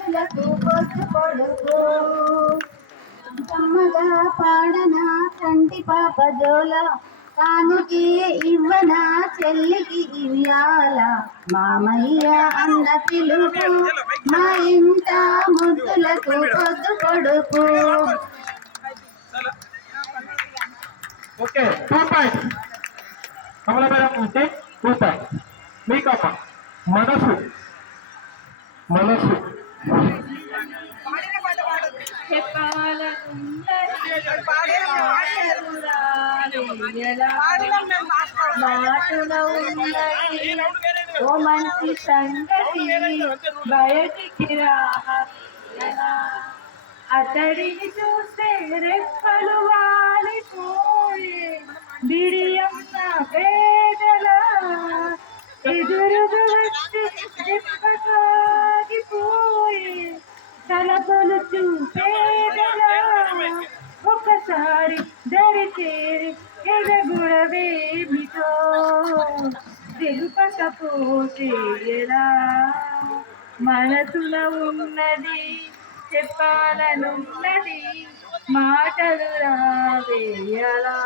ముద్దులకు పొద్దు కొడుకు కమ్మగా పాడనా కంటి పాప జోల కానుకి ఇవ్వన చెల్లికి ఇవ్యాల మామయ్య అన్న పిలుపు మా ఇంట ముద్దులకు పొద్దు కొడుకు. ఓకే 2 పాయింట్స్ కమల మేడం ఉంటే 2 పాయింట్స్ మీకమ్మ మనసు మనసు ఓ మంచి సంగతి బయటికి రా అతడిని చూస్తే రెక్కలు వాలిపోయే బిడియం నా పేదల ఎదురుగా వచ్చి రెప్పకాగిపోయే తలపలు చూపేదల ఒకసారి దరి చేరి ఎదగుడవేమిటో తెలుపకపోతే ఎలా మనసులో ఉన్నది చెప్పాలనున్నది మాటలు రావేయలా.